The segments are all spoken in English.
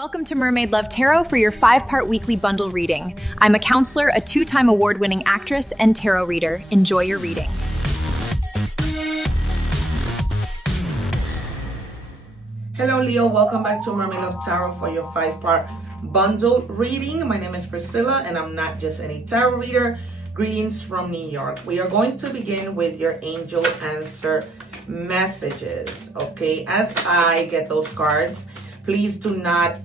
Welcome to Mermaid Love Tarot for your 5-part weekly bundle reading. I'm a counselor, a 2-time award-winning actress, and tarot reader. Enjoy your reading. Hello Leo, welcome back to Mermaid Love Tarot for your 5-part bundle reading. My name is Priscilla and I'm not just any tarot reader. Greetings from New York. We are going to begin with your angel answer messages. Okay, as I get those cards, please do not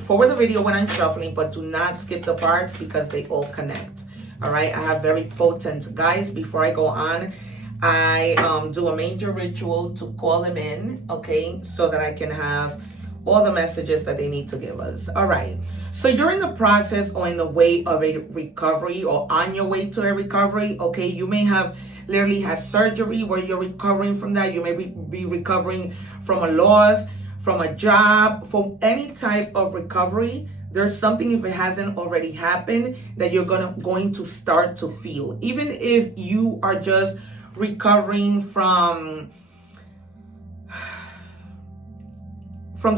forward the video when I'm shuffling, but do not skip the parts because they all connect. All right, I have very potent guys. Before I go on, I do a major ritual to call them in, okay, so that I can have all the messages that they need to give us. All right, so you're in the process or in the way of a recovery or on your way to a recovery, okay? You may have literally had surgery where you're recovering from that. You may be recovering from a loss, from a job, from any type of recovery. There's something, if it hasn't already happened, that you're going to start to feel. Even if you are just recovering from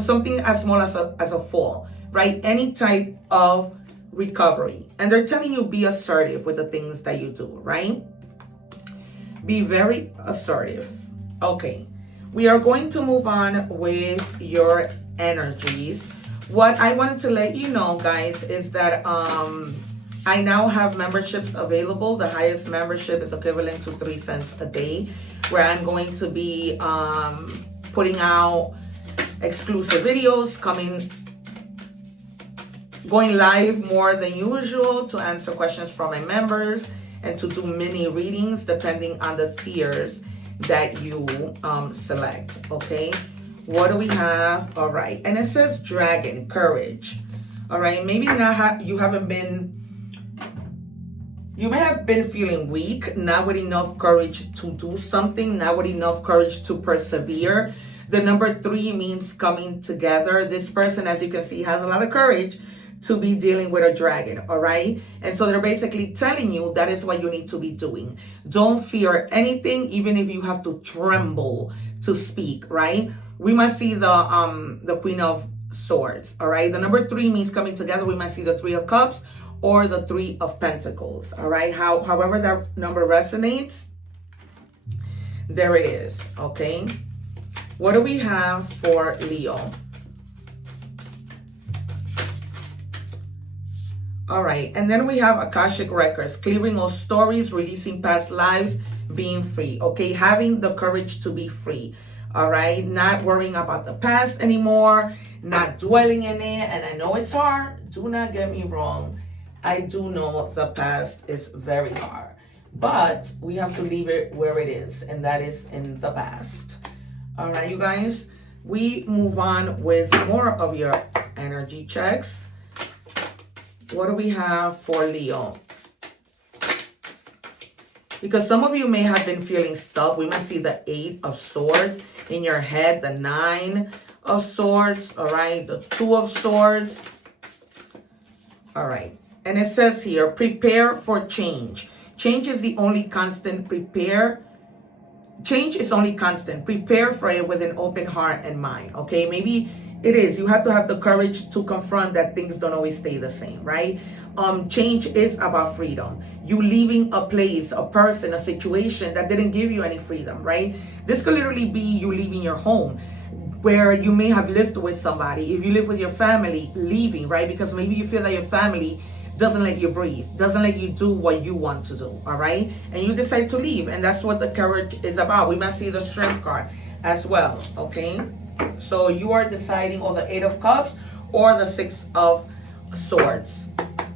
something as small as a fall, right? Any type of recovery. And they're telling you be assertive with the things that you do, right? Be very assertive. Okay. We are going to move on with your energies. What I wanted to let you know, guys, is that I now have memberships available. The highest membership is equivalent to 3 cents a day, where I'm going to be putting out exclusive videos, going live more than usual to answer questions from my members and to do mini readings depending on the tiers that you select. Okay, what do we have? All right, and it says dragon, courage. All right, maybe not you may have been feeling weak, not with enough courage to do something, not with enough courage to persevere. The number 3 means coming together. This person, as you can see, has a lot of courage to be dealing with a dragon, all right? And so they're basically telling you that is what you need to be doing. Don't fear anything, even if you have to tremble to speak, right? We must see the Queen of Swords, all right? The number 3 means coming together. We must see the 3 of Cups or the 3 of Pentacles, all right? However that number resonates, there it is, okay? What do we have for Leo? All right, and then we have Akashic Records, clearing all stories, releasing past lives, being free, okay? Having the courage to be free, all right? Not worrying about the past anymore, not dwelling in it. And I know it's hard. Do not get me wrong. I do know the past is very hard, but we have to leave it where it is, and that is in the past. All right, you guys, we move on with more of your energy checks. What do we have for Leo? Because some of you may have been feeling stuck. We must see the 8 of Swords in your head, the 9 of Swords, all right, the 2 of Swords. All right, and it says here, prepare for change. Change is the only constant. Change is only constant. Prepare for it with an open heart and mind, okay? Maybe it is. You have to have the courage to confront that things don't always stay the same, right? Change is about freedom. You leaving a place, a person, a situation that didn't give you any freedom, right? This could literally be you leaving your home where you may have lived with somebody. If you live with your family, leaving, right? Because maybe you feel that your family doesn't let you breathe, doesn't let you do what you want to do, all right? And you decide to leave, and that's what the courage is about. We must see the Strength card as well, okay? So you are deciding, or the 8 of Cups or the 6 of Swords.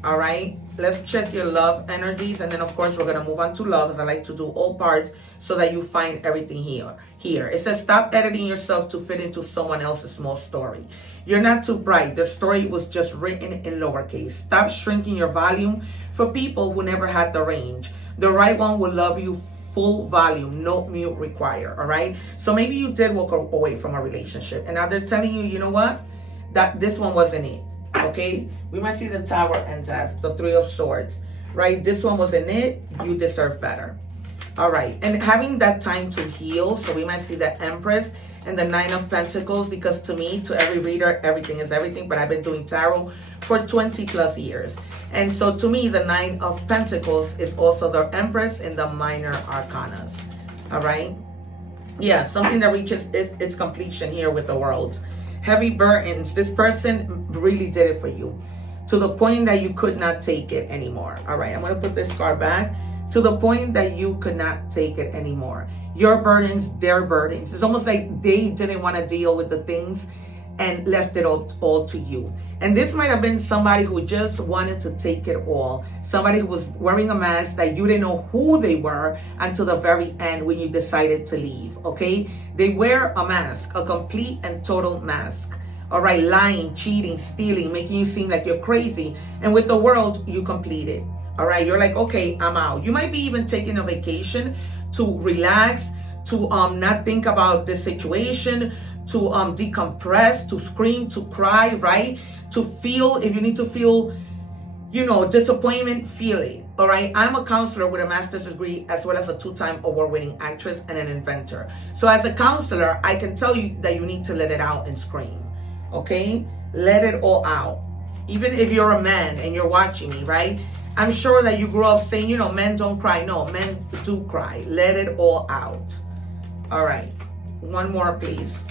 All right, let's check your love energies, and then of course we're going to move on to love, as I like to do all parts so that you find everything here. It says stop editing yourself to fit into someone else's small story. You're not too bright. The story was just written in lowercase. Stop shrinking your volume for people who never had the range. The right one will love you full volume, no mute required, all right? So maybe you did walk away from a relationship, and now they're telling you, you know what? That this one wasn't it, okay? We might see the Tower and Death, the 3 of Swords, right? This one wasn't it. You deserve better. All right, and having that time to heal. So we might see the Empress, and the Nine of Pentacles, because to me, to every reader, everything is everything, but I've been doing tarot for 20 plus years. And so to me, the Nine of Pentacles is also the Empress in the minor arcanas. All right. Yeah, something that reaches its completion here with the world. Heavy burdens. This person really did it for you to the point that you could not take it anymore. All right, I'm going to put this card back. To the point that you could not take it anymore. Your burdens, their burdens. It's almost like they didn't want to deal with the things and left it all to you. And this might have been somebody who just wanted to take it all. Somebody who was wearing a mask that you didn't know who they were until the very end when you decided to leave, okay? They wear a mask, a complete and total mask. All right, lying, cheating, stealing, making you seem like you're crazy. And with the world, you complete it. All right, you're like, okay, I'm out. You might be even taking a vacation to relax, to not think about the situation, to decompress, to scream, to cry, right? To feel, if you need to feel, you know, disappointment, feel it. All right, I'm a counselor with a master's degree as well as a 2-time award-winning actress and an inventor. So as a counselor, I can tell you that you need to let it out and scream. Okay, let it all out. Even if you're a man and you're watching me, right? I'm sure that you grew up saying, you know, men don't cry. No, men do cry. Let it all out. All right, one more, please.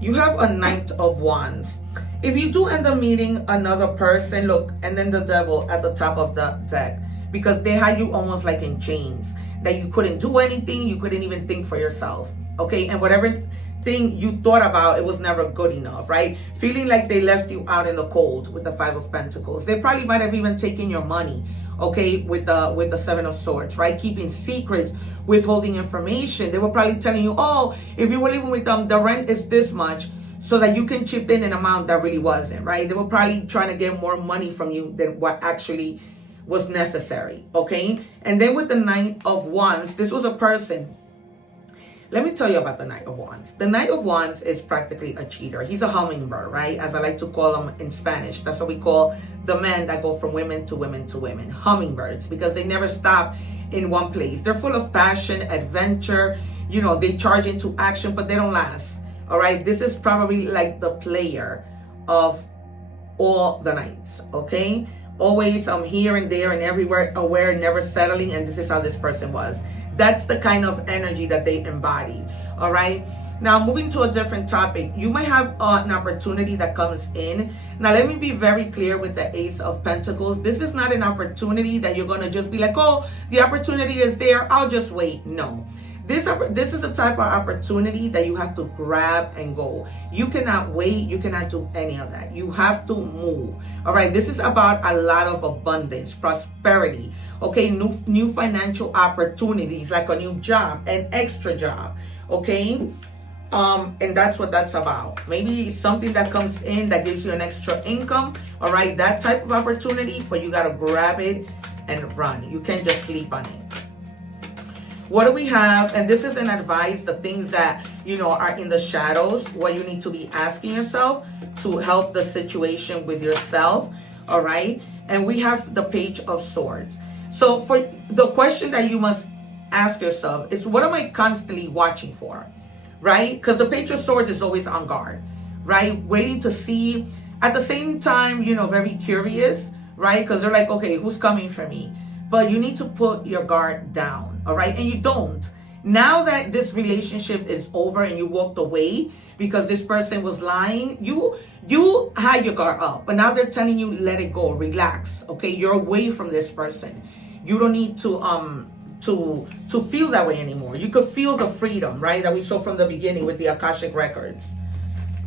You have a Knight of Wands. If you do end up meeting another person, look, and then the Devil at the top of the deck, because they had you almost like in chains, that you couldn't do anything, you couldn't even think for yourself, okay? And whatever thing you thought about, it was never good enough, right? Feeling like they left you out in the cold with the Five of Pentacles. They probably might have even taken your money, okay, with the Seven of Swords, right? Keeping secrets, withholding information. They were probably telling you, oh, if you were living with them, the rent is this much, so that you can chip in an amount that really wasn't, right? They were probably trying to get more money from you than what actually was necessary, okay? And then with the Knight of Wands, this was a person. Let me tell you about the Knight of Wands. The Knight of Wands is practically a cheater. He's a hummingbird, right? As I like to call them in Spanish. That's what we call the men that go from women to women to women. Hummingbirds, because they never stop in one place. They're full of passion, adventure. You know, they charge into action, but they don't last. All right? This is probably like the player of all the knights, okay? Always here and there and everywhere, aware, never settling. And this is how this person was. That's the kind of energy that they embody. All right. Now, moving to a different topic, you might have an opportunity that comes in. Now, let me be very clear with the Ace of Pentacles. This is not an opportunity that you're going to just be like, oh, the opportunity is there, I'll just wait. No. This is a type of opportunity that you have to grab and go. You cannot wait. You cannot do any of that. You have to move. All right. This is about a lot of abundance, prosperity. Okay. New financial opportunities, like a new job, an extra job. Okay. And that's what that's about. Maybe something that comes in that gives you an extra income. All right. That type of opportunity, but you got to grab it and run. You can't just sleep on it. What do we have? And this is an advice, the things that, you know, are in the shadows, what you need to be asking yourself to help the situation with yourself. All right. And we have the Page of Swords. So for the question that you must ask yourself is, what am I constantly watching for? Right? Because the Page of Swords is always on guard, right? Waiting to see, at the same time, you know, very curious, right? Because they're like, okay, who's coming for me? But you need to put your guard down, all right? And you don't. Now that this relationship is over and you walked away because this person was lying, you had your guard up. But now they're telling you, let it go, relax, okay? You're away from this person. You don't need to feel that way anymore. You could feel the freedom, right? That we saw from the beginning with the Akashic records,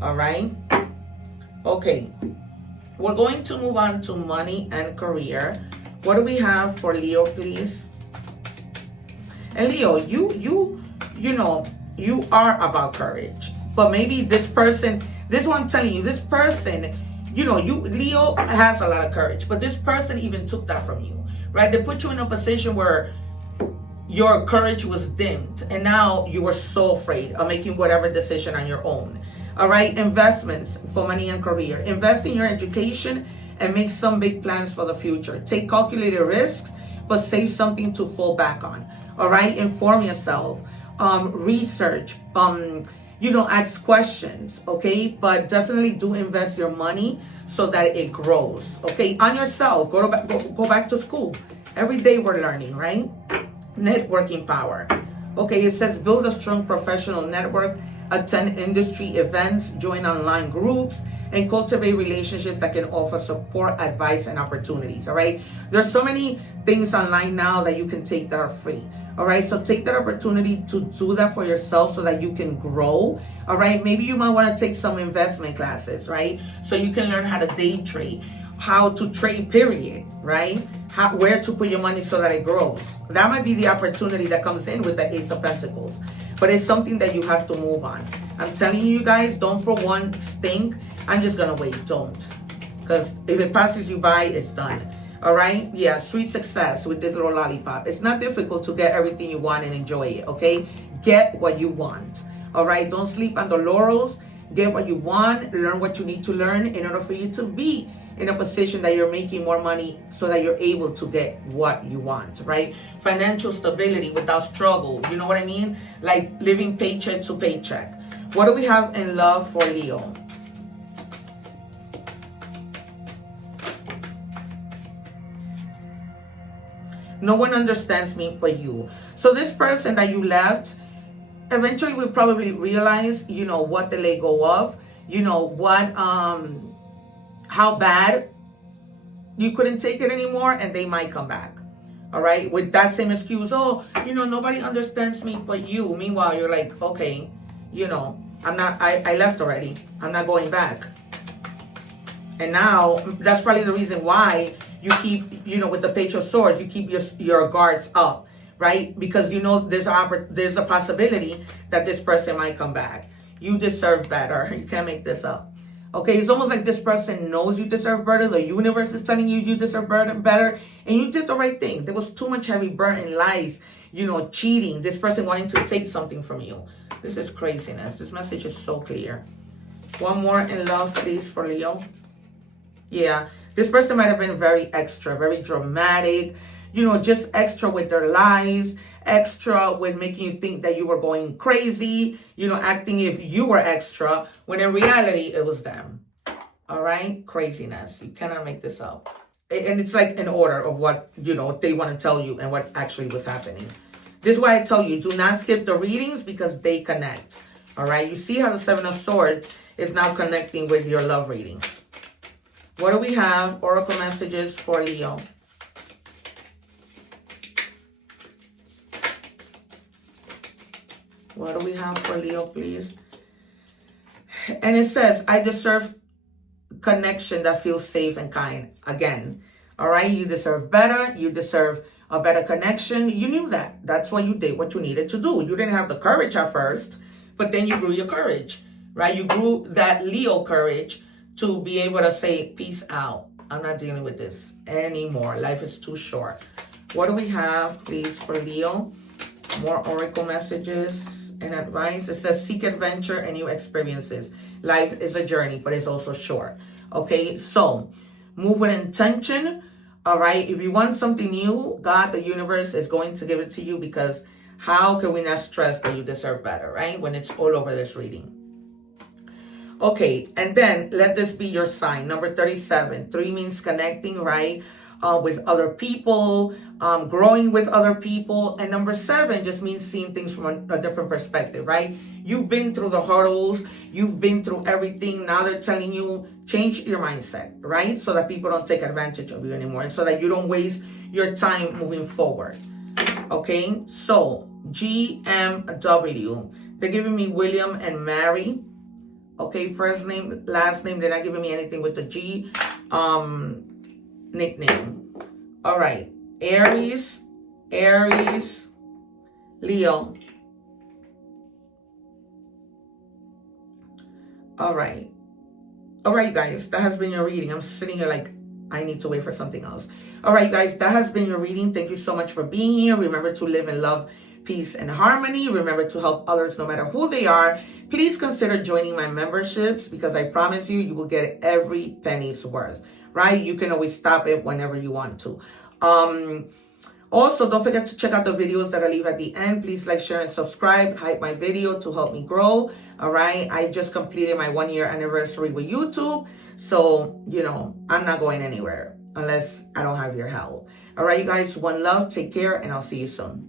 all right? Okay, we're going to move on to money and career. What do we have for Leo, please? And Leo, you know, you are about courage. But maybe this person, this one I'm telling you, this person, you know, Leo has a lot of courage. But this person even took that from you, right? They put you in a position where your courage was dimmed. And now you were so afraid of making whatever decision on your own. All right, investments for money and career. Invest in your education and make some big plans for the future. Take calculated risks, but save something to fall back on. All right, inform yourself, research, ask questions, okay? But definitely do invest your money so that it grows, okay? On yourself, go back to school. Every day we're learning, right? Networking power. Okay, it says build a strong professional network, attend industry events, join online groups, and cultivate relationships that can offer support, advice, and opportunities. All right, there's so many things online now that you can take that are free. All right, so take that opportunity to do that for yourself so that you can grow. All right, maybe you might want to take some investment classes, right? So you can learn how to day trade, how to trade, period, right? Where to put your money so that it grows. That might be the opportunity that comes in with the Ace of Pentacles. But it's something that you have to move on. I'm telling you guys, don't for one stink. I'm just going to wait. Don't. Because if it passes you by, it's done. All right? Yeah, sweet success with this little lollipop. It's not difficult to get everything you want and enjoy it, okay? Get what you want. All right? Don't sleep on the laurels. Get what you want. Learn what you need to learn in order for you to be in a position that you're making more money so that you're able to get what you want, right? Financial stability without struggle. You know what I mean? Like living paycheck to paycheck. What do we have in love for Leo? No one understands me but you. So this person that you left eventually will probably realize, what they let go of, how bad you couldn't take it anymore, and they might come back. All right, with that same excuse, nobody understands me but you. Meanwhile, you're like, okay, I left already. I'm not going back. And now that's probably the reason why you keep, with the Page of Swords, you keep your guards up, right? Because there's a possibility that this person might come back. You deserve better. You can't make this up. Okay, it's almost like this person knows you deserve better. The universe is telling you deserve better, and you did the right thing. There was too much heavy burden, lies, cheating. This person wanting to take something from you. This is craziness. This message is so clear. One more in love, please, for Leo. Yeah, this person might have been very extra, very dramatic, just extra with their lies, extra with making you think that you were going crazy, acting if you were extra, when in reality, it was them. All right? Craziness. You cannot make this up. And it's like an order of what, they want to tell you and what actually was happening. This is why I tell you, do not skip the readings because they connect. All right? You see how the Seven of Swords is now connecting with your love reading. What do we have? Oracle messages for Leo. What do we have for Leo, please? And it says, I deserve connection that feels safe and kind. Again, all right? You deserve better. You deserve a better connection. You knew that. That's why you did what you needed to do. You didn't have the courage at first, but then you grew your courage, right? You grew that Leo courage to be able to say, peace out. I'm not dealing with this anymore. Life is too short. What do we have, please, for Leo? More oracle messages and advice. It says, seek adventure and new experiences. Life is a journey, but it's also short. Okay, so move with intention. All right, if you want something new, God, the universe is going to give it to you, because how can we not stress that you deserve better, right? When it's all over this reading. Okay, and then let this be your sign. Number 37. 3 means connecting, right? With other people, growing with other people. And number 7 just means seeing things from a different perspective, right? You've been through the hurdles. You've been through everything. Now they're telling you, change your mindset, right? So that people don't take advantage of you anymore, and so that you don't waste your time moving forward. Okay, so GMW. They're giving me William and Mary. Okay, first name, last name. They're not giving me anything with the G. Nickname. All right. Aries, Leo. All right, guys. That has been your reading. I'm sitting here like, I need to wait for something else. All right, guys. That has been your reading. Thank you so much for being here. Remember to live in love, peace, and harmony. Remember to help others no matter who they are. Please consider joining my memberships, because I promise you, you will get every penny's worth, right? You can always stop it whenever you want to. Also, don't forget to check out the videos that I leave at the end. Please like, share, and subscribe. Hype my video to help me grow. All right. I just completed my 1-year anniversary with YouTube. So, I'm not going anywhere unless I don't have your help. All right, you guys, one love. Take care, and I'll see you soon.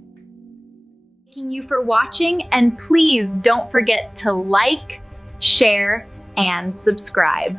Thanking you for watching, and please don't forget to like, share, and subscribe.